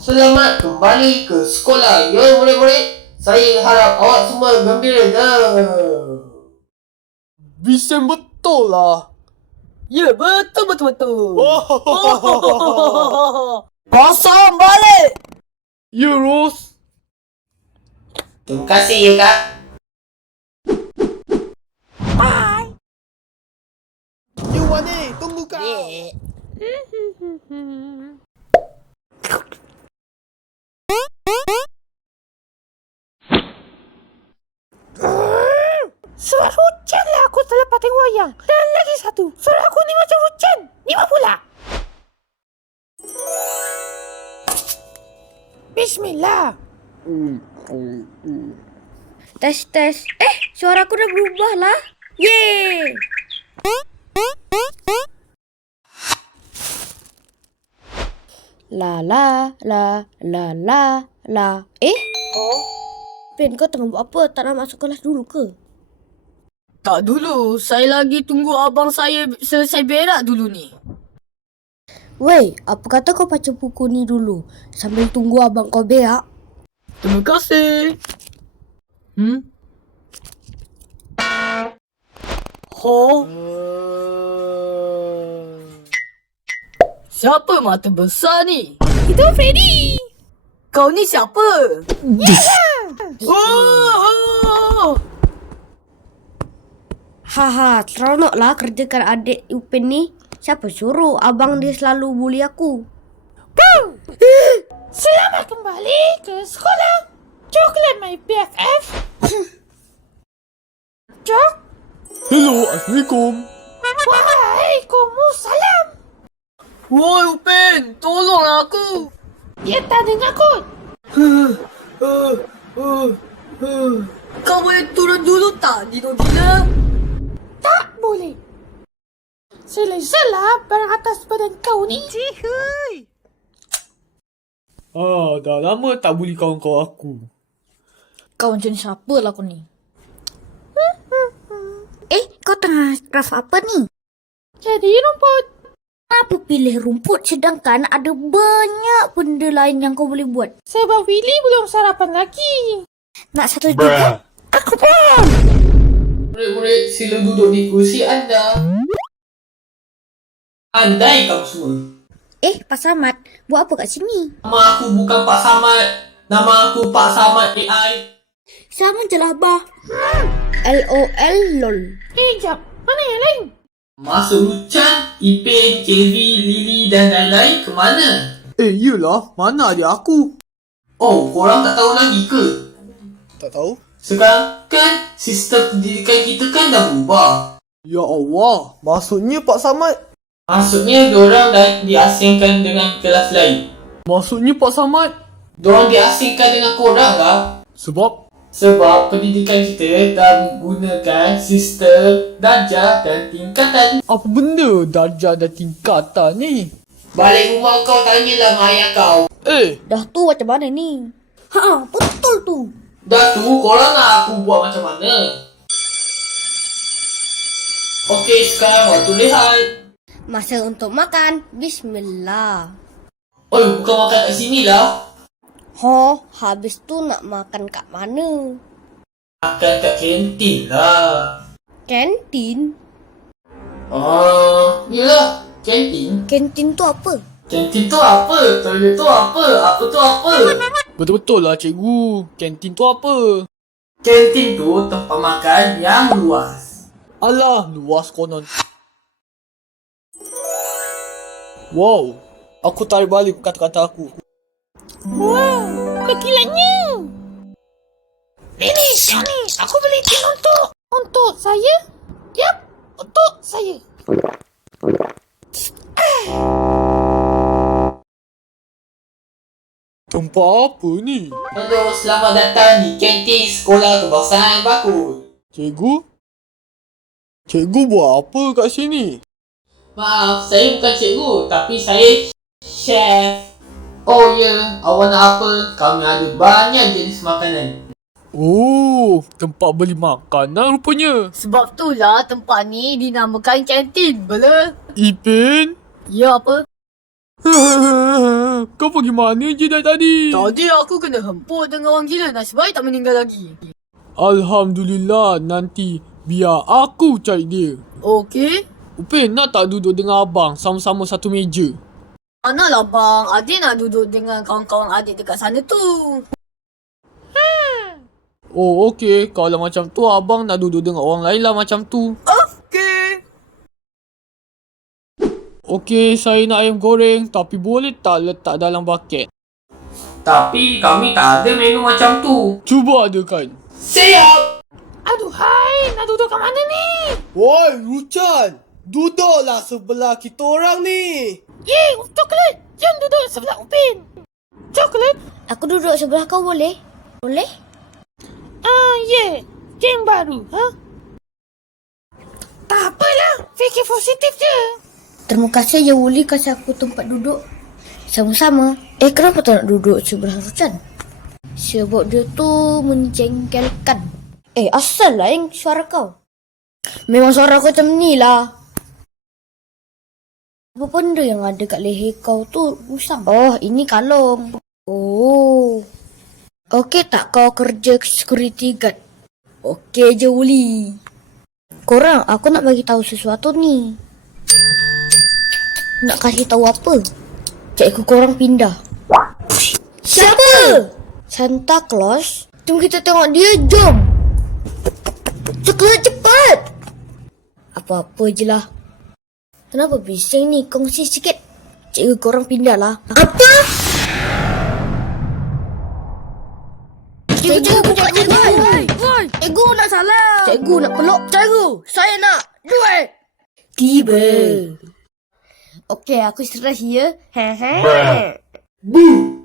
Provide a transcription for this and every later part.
Selamat kembali ke sekolah, ya murid-murid. Saya harap awak semua gembira dah. Vincent betul lah. Ya, betul. Pasang balik. Ya, Ros. Terima kasih ya kak. You Wani, tunggu kau. Suara hujan lah aku selepas tengok wayang. Dan lagi satu, suara aku ni macam hujan. Ni apa pula? Bismillah. Tes. Suara aku dah berubah lah. Yeay. La. Pen, kau tengah buat apa? Tak nak masuk kelas dulu ke? Tak dulu. Saya lagi tunggu abang saya selesai berak dulu ni. Weh, apa kata kau baca buku ni dulu sambil tunggu abang kau berak? Terima kasih. Siapa mata besar ni? Itu Freddy. Kau ni siapa? Oh! Haha, seronoklah kerjakan adik Upin ni. Siapa suruh abang dia selalu bully aku? Selamat kembali ke sekolah. Coklat my BFF. Cok. Hello, Assalamualaikum. Waalaikumsalam. Woi Upin, tolong aku. Dia tak dengar kot. Kau boleh turun dulu tak, Dino Gila? Tak boleh. Sila-sila barang atas badan kau ni. Cihui. Dah lama tak bully kawan-kawan aku. Kau macam siapa lah kau ni? Kau tengah craft apa ni? Jadi rumput. Kenapa pilih rumput sedangkan ada banyak benda lain yang kau boleh buat? Sebab Willy belum sarapan lagi. Nak satu juga? Aku pun. Murid-murid, sila duduk di kursi anda. Andai kamu semua. Pak Samad, buat apa kat sini? Nama aku bukan Pak Samad. Nama aku Pak Samad AI. Sama je lah, Abah. LOL lol. Jap. Mana yang lain? Masuk Luchan, Ipin, KV, Lily dan lain-lain ke mana? Yelah, mana adik aku? Oh, korang tak tahu lagi ke? Tak tahu. Sekarang kan sistem pendidikan kita kan dah berubah. Ya Allah, maksudnya Pak Samad? Maksudnya diorang dah diasingkan dengan kelas lain. Maksudnya Pak Samad? Diorang diasingkan dengan korang lah. Sebab pendidikan kita dah menggunakan sistem darjah dan tingkatan. Apa benda darjah dan tingkatan ni? Balik rumah kau tanyalah mak ayah kau. Dah tu macam mana ni? Betul tu. Dah tu korang nak aku buat macam mana? Okey, sekarang waktu lihat. Masa untuk makan. Bismillah. Oi, bukan makan kat sini lah. Habis tu nak makan kat mana? Makan kat kantin lah. Kantin? Yelah, kantin. Kantin tu apa? Kantin tu apa? Toilet tu apa? Apa tu apa? Betul-betul lah cikgu. Kantin tu apa? Kantin tu tempat makan yang luas. Alah, luas konon. Wow, aku tarik balik kata-kata aku. Wow, kekilannya. Ini, aku beli tin untuk saya. Yap, untuk saya. Tempat apa ni? Hello, selamat datang di kantin sekolah kebangsaan Bakul. Cikgu? Cikgu buat apa kat sini? Maaf, saya bukan cikgu, tapi saya chef. Oh ya, awak nak apa? Kami ada banyak jenis makanan. Oh, tempat beli makanan rupanya. Sebab tu lah tempat ni dinamakan kantin, bela. Ipin? Ya apa? Kau pergi mana je dah tadi? Tadi aku kena hemput dengan orang gila. Nasib baik tak meninggal lagi. Alhamdulillah, nanti biar aku cari dia. Okey. Upin, nak tak duduk dengan abang sama-sama satu meja? Manalah bang, adik nak duduk dengan kawan-kawan adik dekat sana tu. Oh, okey. Kalau macam tu, abang nak duduk dengan orang lain lah macam tu. Okey. Okey, saya nak ayam goreng. Tapi boleh tak letak dalam buket? Tapi kami tak ada menu macam tu. Cuba adakan. Siap! Aduhai, nak duduk kat mana ni? Woi, Rucan. Duduklah sebelah kita orang ni. Yeay, coklat! Jom duduk sebelah Upin. Coklat? Aku duduk sebelah kau boleh? Boleh? Yeah. Geng baru, ha? Tak apalah, fikir positif je. Terima kasih je Wuli kasih aku tempat duduk. Sama-sama. Kenapa tak nak duduk sebelah Rucan? Sebab dia tu menjengkelkan. Asal lah yang suara kau. Memang suara kau macam ni lah. Apa benda yang ada kat leher kau tu usang? Oh, ini kalung. Oh. Okey tak kau kerja security guard? Okey je Wuli. Korang, aku nak bagi tahu sesuatu ni. Nak kasih tahu apa? Cikgu korang pindah. Siapa? Santa Claus. Jom kita tengok dia, jom. Cepat. Apa-apa je lah. Kenapa bising ni? Kongsi sikit. Cikgu korang pindah lah. Apa? Cikgu. Cikgu nak salam. Cikgu nak peluk. Cikgu, saya nak duit. Tiba. Okey, aku stres ya. Boom!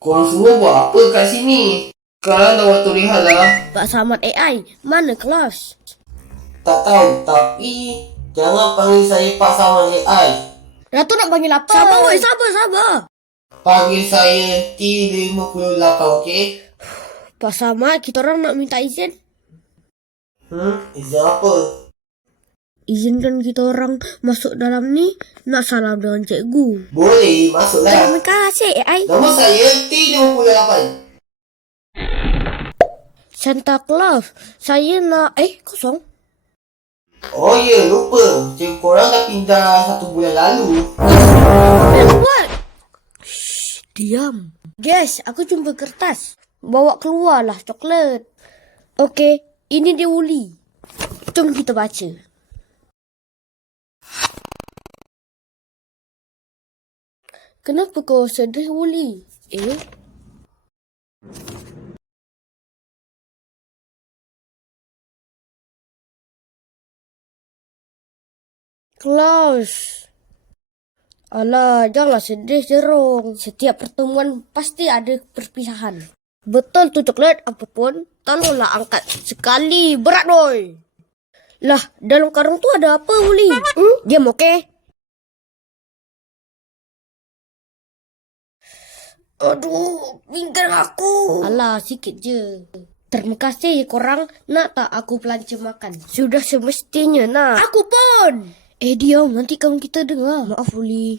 Korang semua buat apa kat sini? Sekarang dah waktu rehat lah. Pak Selamat AI, mana kelas? Tak tahu, tapi jangan panggil saya Pak Saman AI. Datuk nak panggil apa? Sabar. Panggil saya T58, okey? Pak Selamat, kita orang nak minta izin. Izin apa? Izinkan kita orang masuk dalam ni, nak salam dengan cikgu. Boleh, masuklah. Terima kasih AI. Nama saya T58. Santa Claus, saya nak... kosong. Oh ya, lupa. Cikgu korang dah pindah 1 bulan lalu. Buat! Shh, diam. Guys, aku jumpa kertas. Bawa keluarlah coklat. Okey, ini dia Wuli. Jom kita baca. Kenapa kau sedih, Wuli? Klaus. Alah, janganlah sedih, Jerong. Setiap pertemuan pasti ada perpisahan. Betul tu coklat, apapun. Tolonglah angkat sekali. Berat, boy. Lah, dalam karung tu ada apa, Wuli? Diam, okey? Aduh, pinggang aku. Alah, sikit je. Terima kasih korang. Nak tak aku belanja makan? Sudah semestinya nak. Aku pun. Diam. Nanti kawan kita dengar. Maaf, Wuli.